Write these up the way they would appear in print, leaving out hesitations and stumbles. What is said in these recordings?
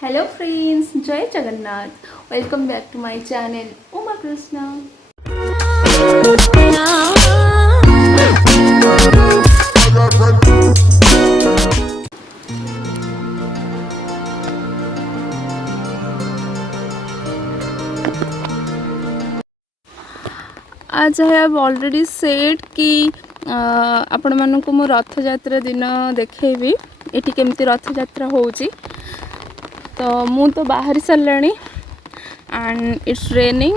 Hello friends, Jai Jagannath. Welcome back to my channel Uma Krishna. आज I have already said कि आपण मानक मु रथ यात्रा दिन देखैबी एटी केमती रथ यात्रा होउची। तो मु तो बाहर साराणी एंड इट्स रेनिंग।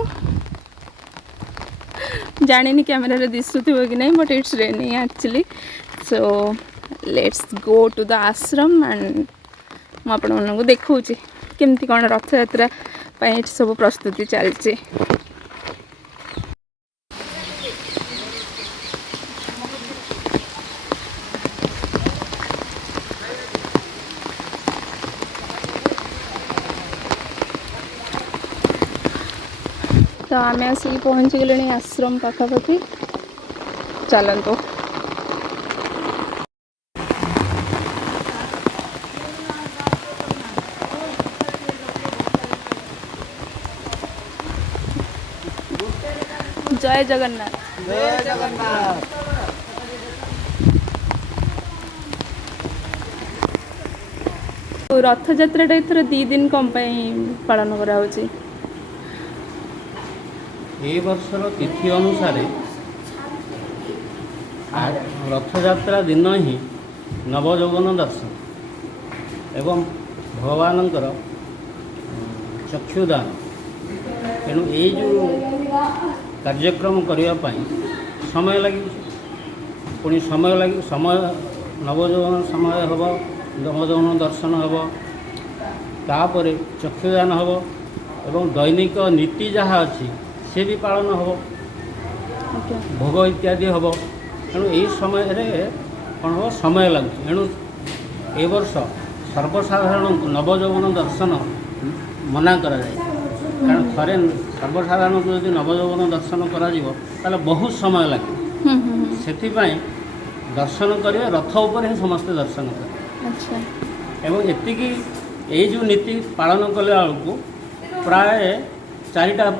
जानी कैमेरा रे दिसुथिबो कि नहीं, but it's raining actually. So let's go to the ashram and मु आपण मानक देखौची केमती कोन रथ यात्रा पय सब प्रस्तुति चलची। तो आम आसिक पहुँची गले आश्रम पाखापाखि। चलतु जय जगन्नाथ। जय जगन्नाथ। रथ यात्रा एथर 2 दिन कम पालन करा होची। ए वर्षर तिथि अनुसार रथयात्रा दिन ही नवयौवन दर्शन एवं भगवान चक्षुदान। तेणु ये जो कार्यक्रम करने समय लगे पुणी समय लगे समय नवयौवन समय हम नवयौवन दर्शन हम तापर चक्षुदान हम एवं दैनिक नीति जहाँ अच्छी से भी पालन हम भोग इत्यादि हम। तेणु यही समय कौन हम समय लगुच। तेणु ए वर्ष सर्वसाधारण नवयौवन दर्शन मना करा जाए। कारण थरे सर्वसाधारण को यदि नवयौवन दर्शन करा बहुत समय लगे। से दर्शन करेंगे रथ उपर ही समस्ते दर्शन करें। एवं एति यही जो नीति पालन कले बेलू प्राय 4टा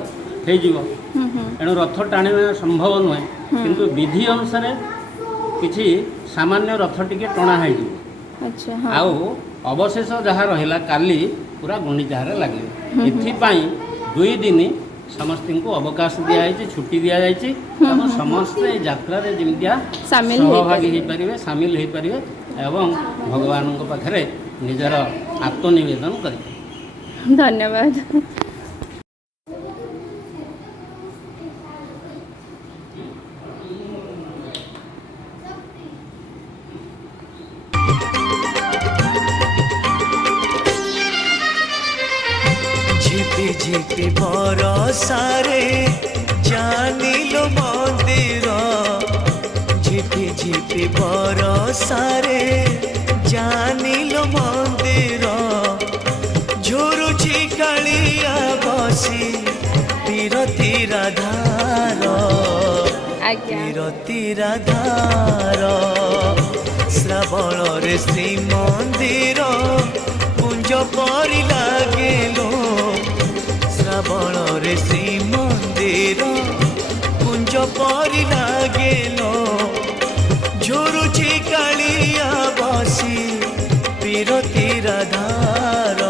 तेणु रथ टाणिबा संभव नुहे, किंतु विधि अनुसार किसी सामान्य रथ टिके टणा हो। आउ अवशेष जहाँ रहा काली पूरा गुंडीचारे लगे। एथिपाई 2 दिन समस्त को अवकाश दिखाई, छुट्टी दि जाए। समस्ते यात्रा जमितिया सहभागी हो पारे, सामिल हो पारे एवं भगवान पाखे निजर आत्मनिवेदन करें। धन्यवाद। झिपि झिपि बरसारे जानिलो मंदिर। झिपि झिपि बरसारे जानिलो मंदिर। झुरुची कालिया बसी तीरती राधार। तीरती राधार श्रावण रे श्री मंदिर कुंज परी लागेलो। श्रावण रे श्री मंदिर कुंज परी लागेलो। झुरुची कालिया बसी पीरती राधार।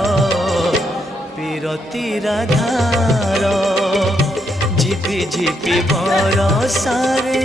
पीरती राधार झिपि झिपि बरसारे।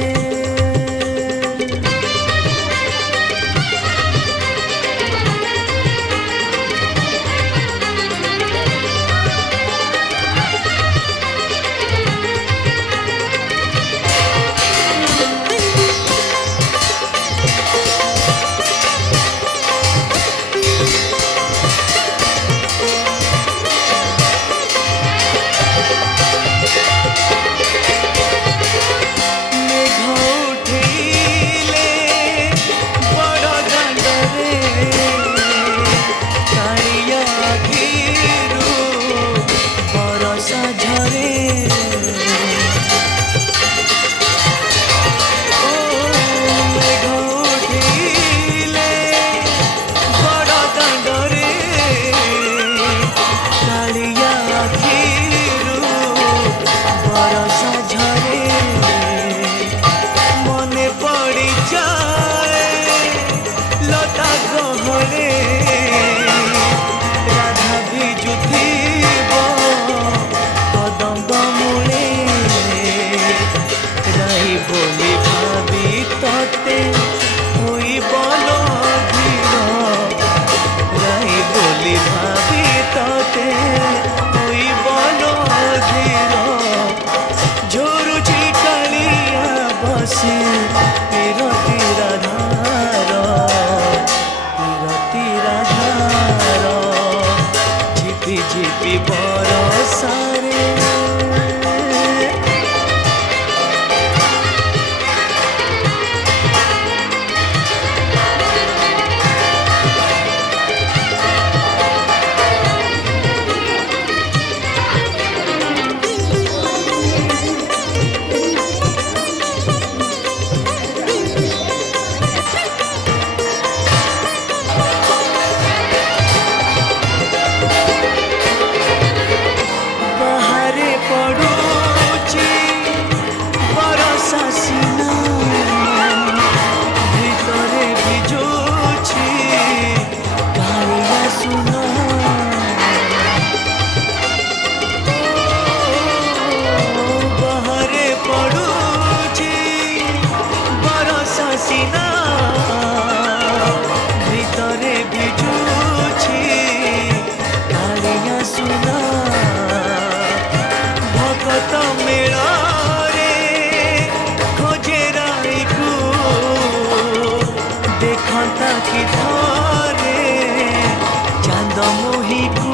मोहिकु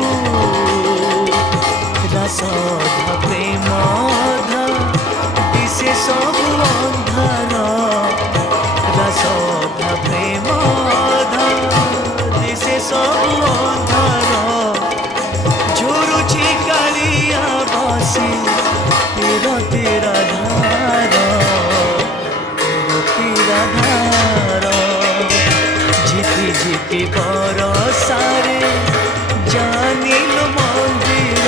रसधा प्रेमधा दिसे सबु अंधार रसधा प्रेमधा दिसे सबु अंधार झुरुची कालिया बसी तेरा तेरा धार तेरा धार झिपी झिपी बरसारे जानिल मंदिर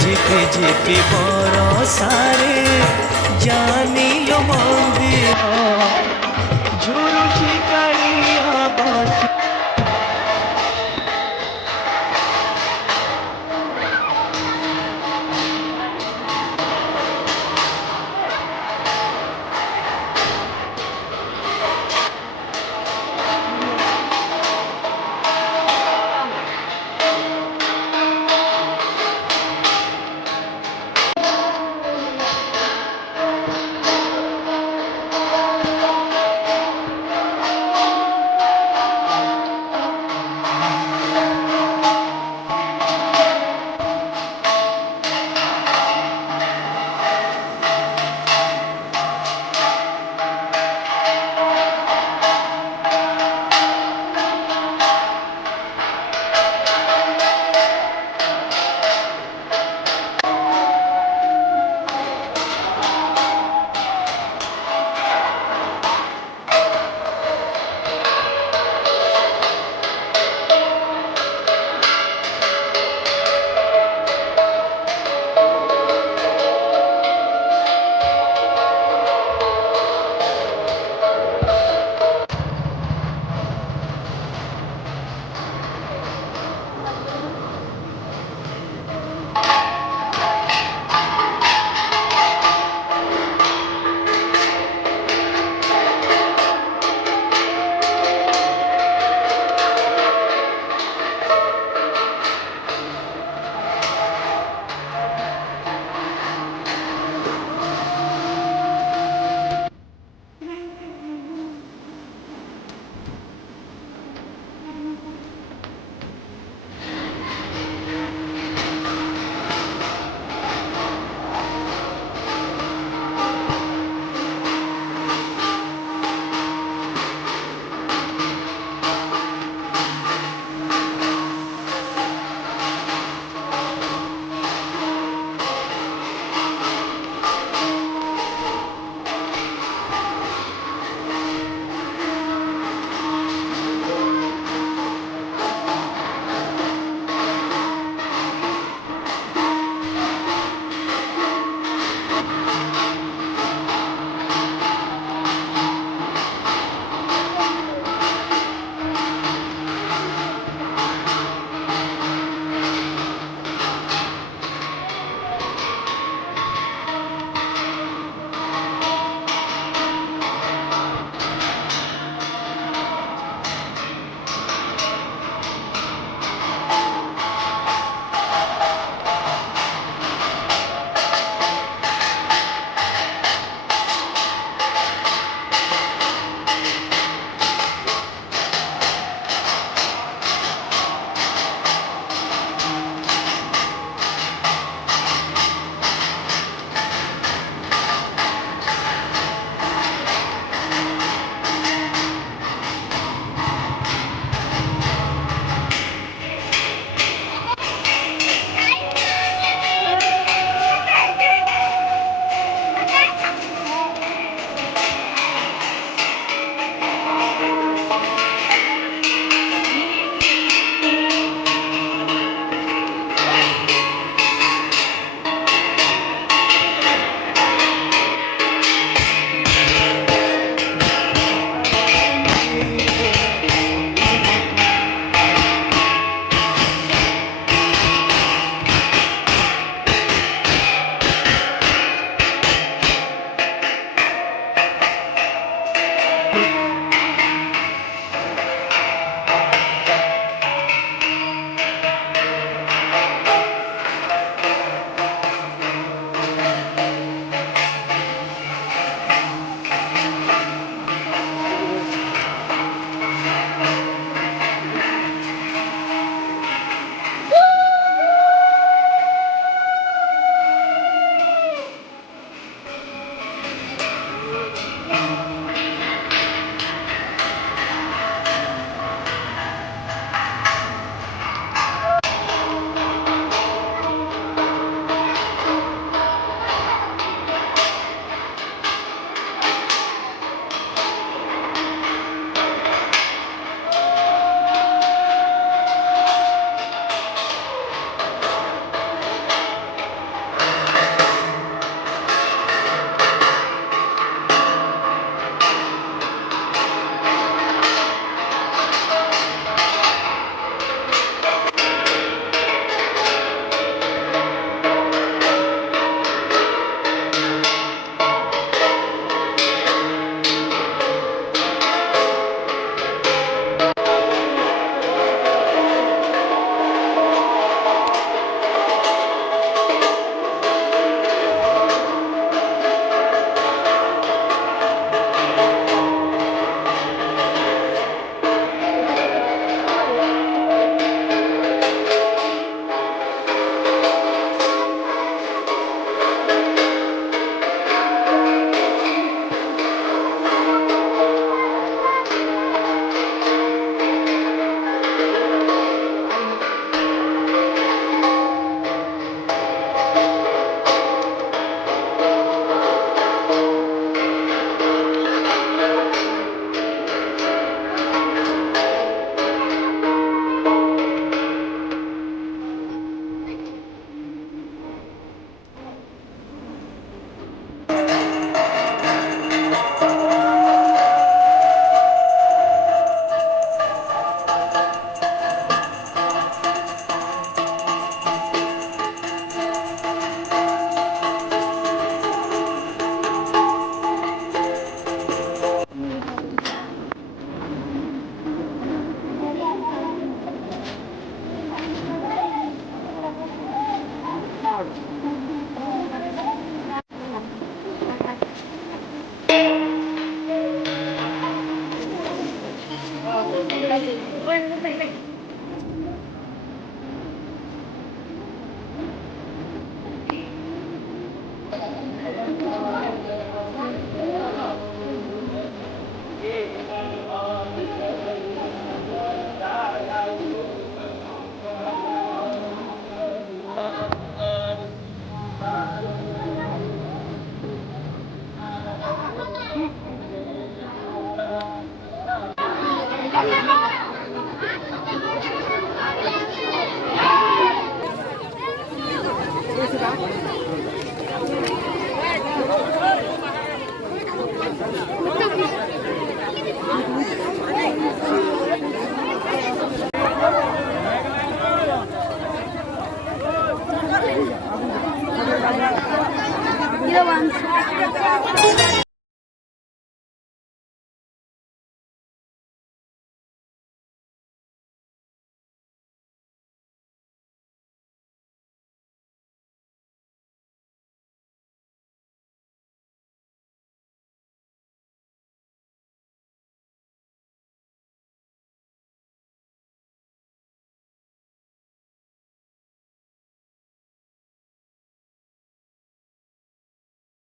झिपी झिपी बरसारे जानिल मंदिर झुरुची कालिया बसी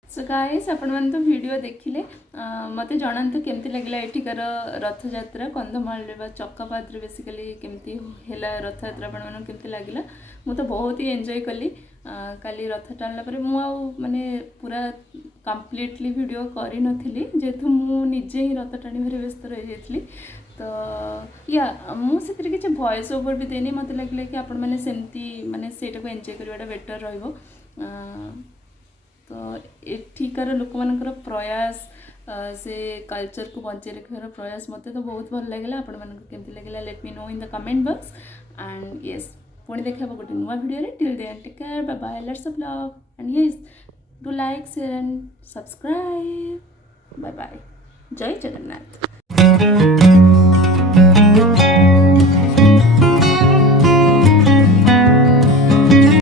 सो गाइस आपण मैंने तो वीडियो देखिले मत जानतु केमती लगे एठिकार रथ यात्रा कंधमाल चक्कापाद बेसिकली केमती है रथ यात्रा आपण केमती लगे मु तो बहुत ही एंजॉय कली काली रथ टाणला पर मु माने पूरा कंप्लीटली वीडियो करी नथिली जेतु मु निजे ही रथ टाणी भारी व्यस्त रही जाइतली तो या मुझे किसी वॉइस ओवर भी देनी मत लगे कि आपण मैंने सेमती माने सेटा को एंजॉय करवाटा बेटर रहिबो तो एठिकार लोक मानकर प्रयास से कल्चर को बंचे रखार प्रयास मत तो बहुत भल लगे आपण मानक केमती लगे let me know in the comment box and yes पुणी देखा गोटे नुआ video till then take care bye bye lots of love and yes do like share and subscribe bye bye जय जगन्नाथ।